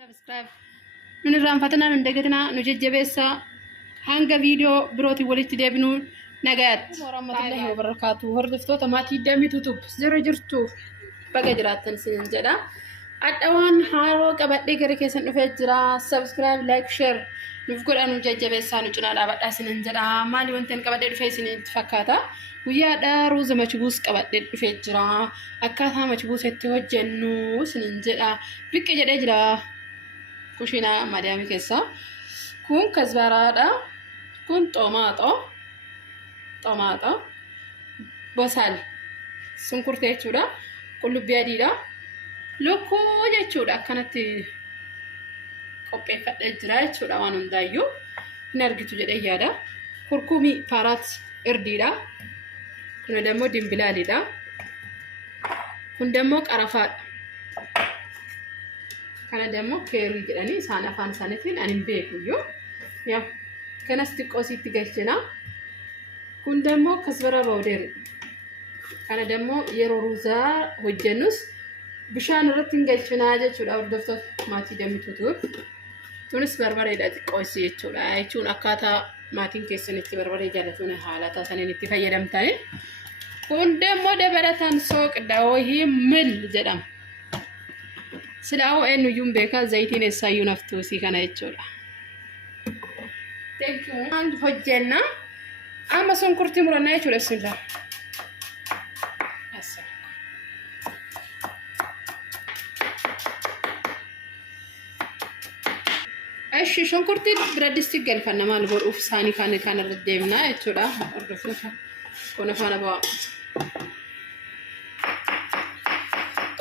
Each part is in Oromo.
Subscribe. Nuni raanfatana nun dagatana nu jajjabeessa hanga viidiyoo birooti walitti deebinu nagaatti. Warahmatullahi wabarakatuh. Hordoftoota maatii Dambii Tuutuub zero jirtu baga jiraattan sin jedha. Adawaan haaroo qabadhee gara keessan dhufee jira. Subscribe, like, share nuuf godhaa nu jajjabeessaa nu cinaa dhaabadhaa sin jedha. Maali wanti an qabadhee dhufee isinitti fakkaata? Guyyaadha ruuza machbuus qabadhee dhufee jira. Akkaataa machbuusetti hojjennu sin jedha. Biqqee jedhee jira. Kushina madami keessa kun kazbaraadha kun tomato basal sunkurtee jechuudha qullubbii adiidha lokkoo jechuudha akkanatti qopheeffadhee jira jechuudha waan hundaayyuu hin argitu jedhee yaada kurkumii paaraat irdiidha kun dammoo dimbilaaliidha kun dammoo qarafaadha kana demo keeri jedhani isaan afaan isaaniitiin anin beekuyyoo yaa kanas xiqqoositti galchina kun demo kasbara bawdeer kana demo yeroo ruuzaa hojjennus bishaan irratti hin galchinaa jechuudha hordoftoota maatii Dambii Tuutuub tunis barbareedha xiqqoosi jechuudha jechuun akkaataa maatiin keessanitti barbaree jaallatuun haalataa saniin itti fayyadamtani kun demo dabalataan sooqidha wayii mil jedhama Silawo enu yumbeka zaitin esayu naftusi kana jechuudha. Thank you. And hojjenna amma sonkurtii muranna jechuudha bismillah. Ashi sonkurtii biraddisti galfanna maal godhuuf isaanii kan irra deemna jechuudha. Hordoftoota kun afaan abaa.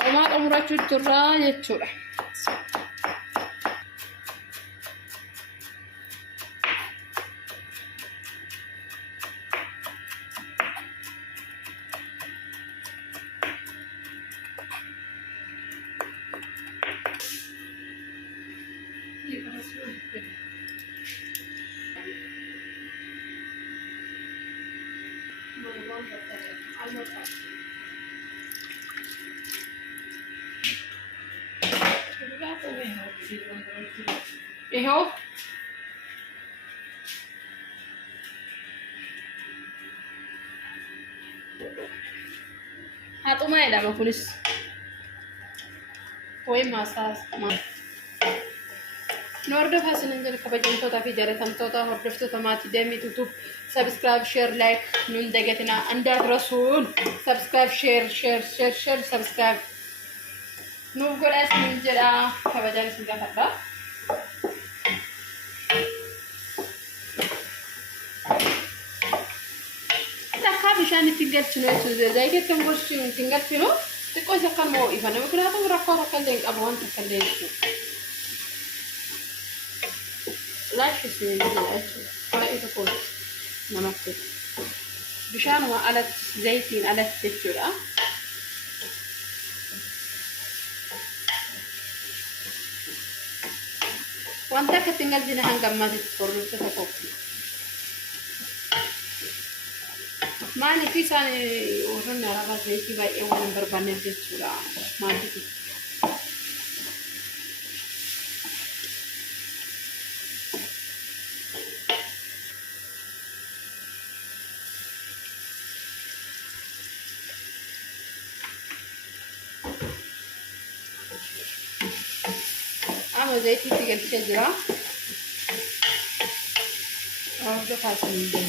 Tomato murachuu jirra jechuudha. Iho hatuma edama kunis hoy masaas Hordofaa isinin jala kabajamtootaa fi jaalatamtoota hordoftoota maatii Dambii Tuutuub subscribe share like nun dagatina andatrasuun subscribe share subscribe nuuf godhaa isinin jedha kabajaan isin gaafadha takka bishaan ittiin galchinu jechuudha zayitii ittiin gochuun ittiin galchinu xiqqoo isa kan moo ifanna biqilaatuu rakkoo takka illee hin qabu waan takka illee jechuudha Lash is in the court. Namaste. Bishan wa alat zaitin alat tetura. Wanta ketinggal din hanggang masit for sa kopi. Mani pisan urun naraba zaiti ba ewan berbanen tetura. Mani zaiti tiga saja. Sudah pasang ini.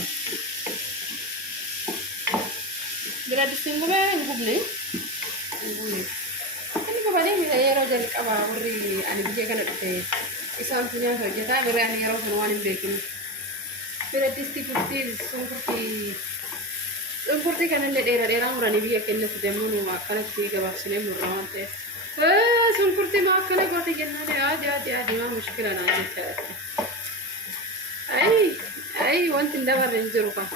Berada di sini beli. Ini kepada ini saya rojan kabar uri ane bija kan ada. Isam punya saja tak berani rojan semua ini bikin. Berada di sini seperti kan ada daerah-daerah murani bija kena sudah mulu makan sih kabar sini murah teh. sunkurti maakana gooti jennaan adi maa mushkila naa jechaadha ay wanti hin dabarre hin jiru kan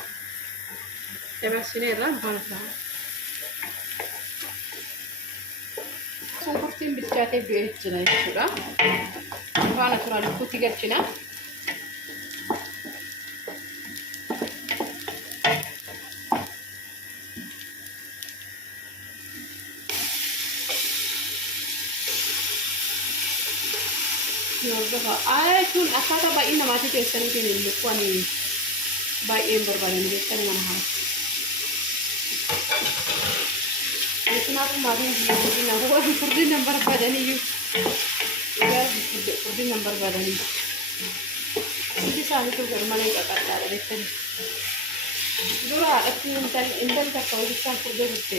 dabarsinee irraa afaan isaa sunkurtiin bilchaatee bu'ee jira jechuudha afaan turaa lukkuutti galchina Hordofaa. Jechuun akkaataa baay'ee namaatti keessaniitiin hin lukkuu baay'een barbaadan jettanii mana haa. Kanaafuu maatiin guddina waan furdina barbaadaniyyuu egaa furdina barbaadanii hundi isaaniitu garmalee qaqadhaadha jettanii. Dura haadhatti intalli takka hojjechaan furdee turte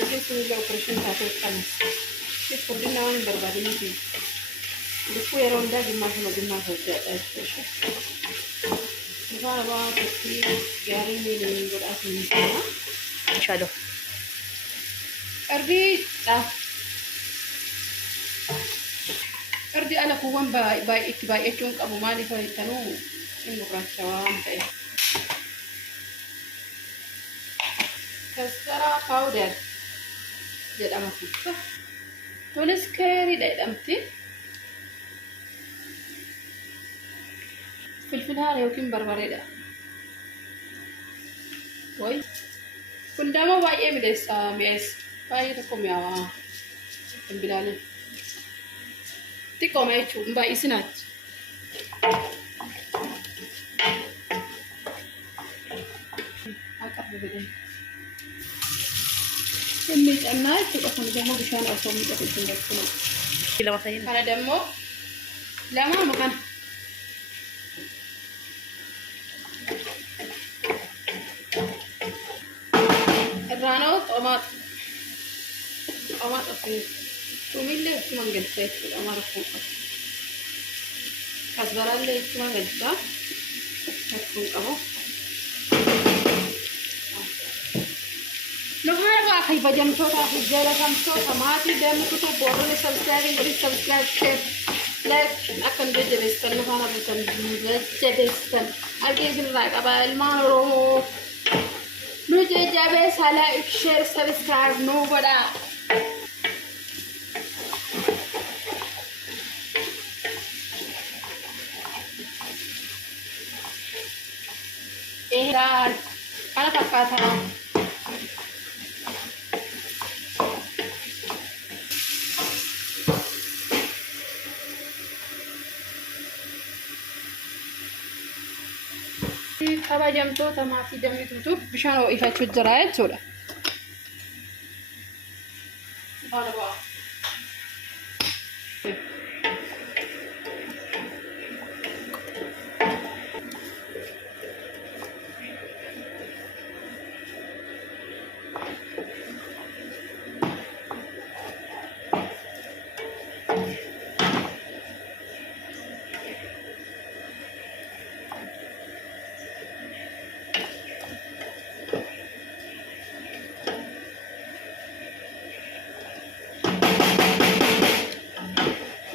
hojii sun illee opereeshinii taatee kanas furdina waan hin barbaadaniifi lukkuu yeroo hundaa gimmaashuma hojjedha jechuudha. Ifaan abaa tokkii gaarii miidhanii godhaas ni ta'a. Shaadoo. Qardi ala kuuwwan itti baay'achuun qabu maaliif hojjetanuu hin gurraacha waan ta'eef. Kastaraa paawuder jedhama kun. Kunis keeriidha jedhamti. Filfilaan yookiin barbareedha. Woy kun dama baay'ee mi'eessa. Baay'ee tokko mi'aawaa hin bilaaleen. Xiqqooma jechuun baay'isinaatti. Aqarra godhan. Inni cannaa jechuudha kun immoo bishaan osoo miidhagu ittiin galchina. Kana dammoo lamaama kana. Irraanoo xoomaatu. Xoomaatu ofii. Tuumillee ittuma galcha jechuudha mara fuudha. Kasbaraallee ittuma galcha. Rakkoon qabu. Nuhana baa kaybajamtootaa fi jaalatamtoota maatii deemtutu booronni sabskaayibii godhi sabskaayib sheer laayik akkan jajjabeessan nuhana buusan jajjabeessan argee isinirraa qabaa ilmaan Oromoo nu jajjabeessaa laayik sheer sabskaayib nuu godhaa. Kana fakkaataa. Kabajamtoota maatii dammituutu bishaan ho'ifachuu jira jechuudha.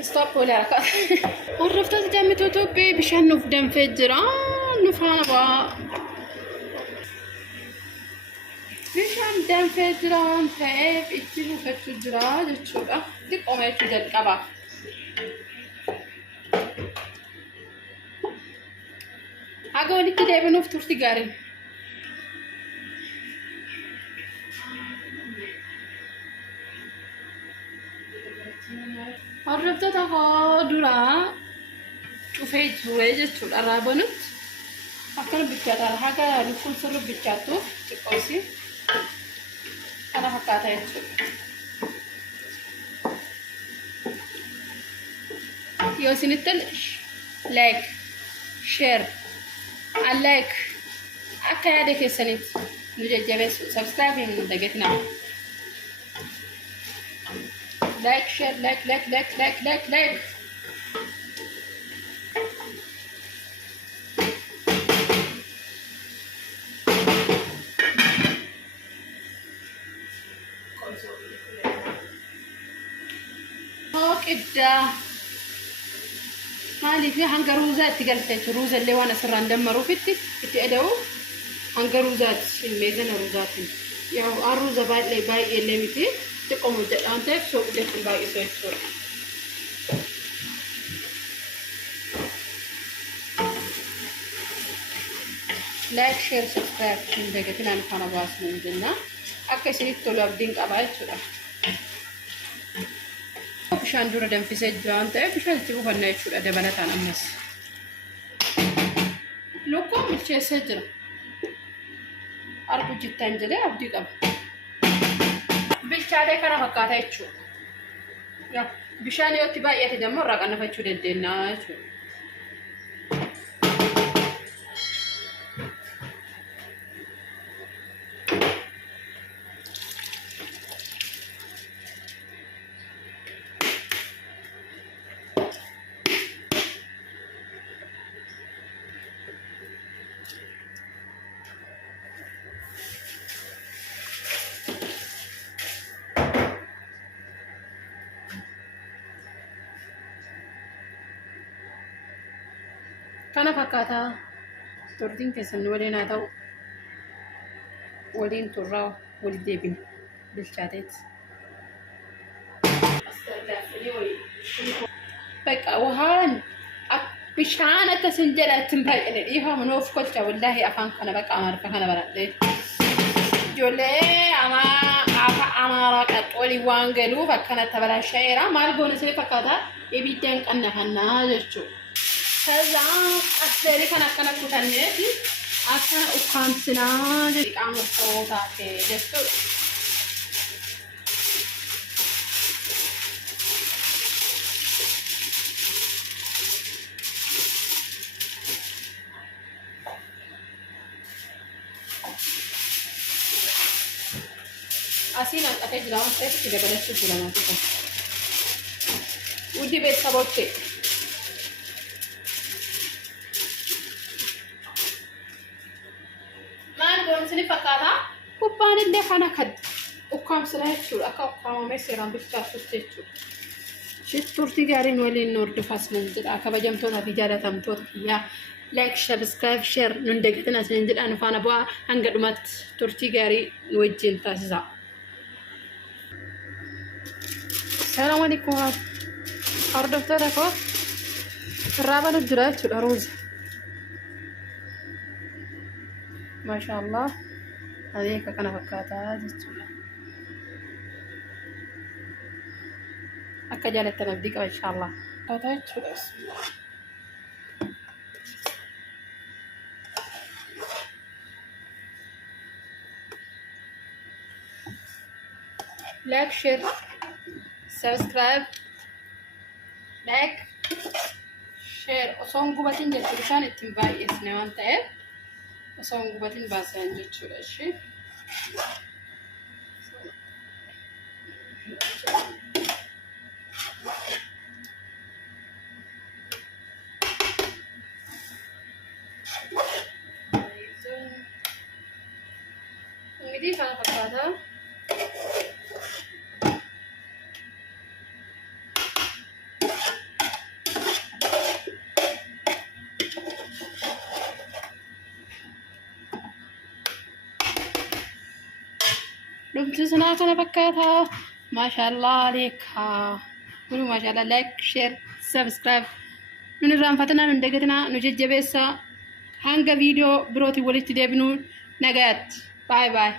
Stop olha cá. O rafta de dami tudo bem, bicha não dam fedra, não fala ba. Bicha dam fedra, fez, isso não fez fedra, de chuva, de comer tudo de caba. Agora ele que deve não ficar cigarro. Hordoftoota koo duraa cufee ture jechuudha raabanutti akkana bichaataadha haga lukkuun sirrii bichaatuuf xiqqoosi kana fakkaata jechuudha. Yoo isinitti like share unlike akka yaada keessanitti nu jajjabeessu subscribe hin dagatinaa. Like, share, like. Qiddaa maaliif hanga ruuzaa itti galteechu ruuza illee waan asirraan dammaruufitti itti eda'u hanga ruuzaatti meezana ruuzaatiin yoo ruuza baay'ee illee miti xiqqoomu jedhaan ta'eef soogiddeetti baay'isuu jechuudha. Like, share, subscribe hin dagatinaan kana baasnu jenna akka isinitti tolu abdiin qabaa jechuudha. bishaan dura danfisee jira waan ta'eef bishaan itti buufanna jechuudha dabalataan ammas. Lukkuun bilcheessee jira. Argu jittaan jedhee abdii qaba. Bilchaatee kana fakkaata jechuudha. Bishaan yoo itti baay'ate dammoo irraa qannafachuu dandeenya jechuudha. Kana fakkaata turtiin keessan waliin haa ta'u waliin turraa waliin deebina bilchaateeti. Bakka waan bishaan akkasin jedhatin baay'ee dhiifamu nuuf kolcha wallaahi afaan kana bakka amaariffa kana baradhee ijoollee amaaraa qaxxoolii waan galuuf akkanatti tabalaashaa'eera maal goona isin fakkaata ibiddaan qannafannaa jechuudha. Kaza asli kan akan aku tanya di akan ukam sina jadi kamu tahu tak jadi asin ada jalan saya tidak boleh sudah nanti kan udah besar bote. Sini fakkaata kubbaan illee kana kad ukkaamsina jechuudha akka ukkaamamee seeraan bilchaatuuf jechuudha. Turtii gaariin waliin hordofaa nan jedha kabajamtootaa fi jaalatamtoota kiyyaa like subscribe share nun dagatina isin jedhaan faana bu'aa hanga dhumaatti turtii gaarii wajjin taasisa. Salaamu alaykum hordoftoota koo irraa banu jira jechuudha ruuza. ما شاء الله هذيك كان فكاتها جتولا أكجالة تنبديك إن شاء الله فكاتها جتولا بسم الله لايك شير سبسكرايب لايك شير وصونقوا باتين جتولا كان التنباي اسمه وانتهي Asal ngubatin bahasa Inggris sudah sih. Ini kalau kata لبس سناكنا بكاتها ما شاء الله عليك قولوا ما شاء الله لايك شير سبسكرايب من الرانفتنا ندقتنا نجد جبسة هنگا فيديو بروتي ولي تدابنون نقات باي باي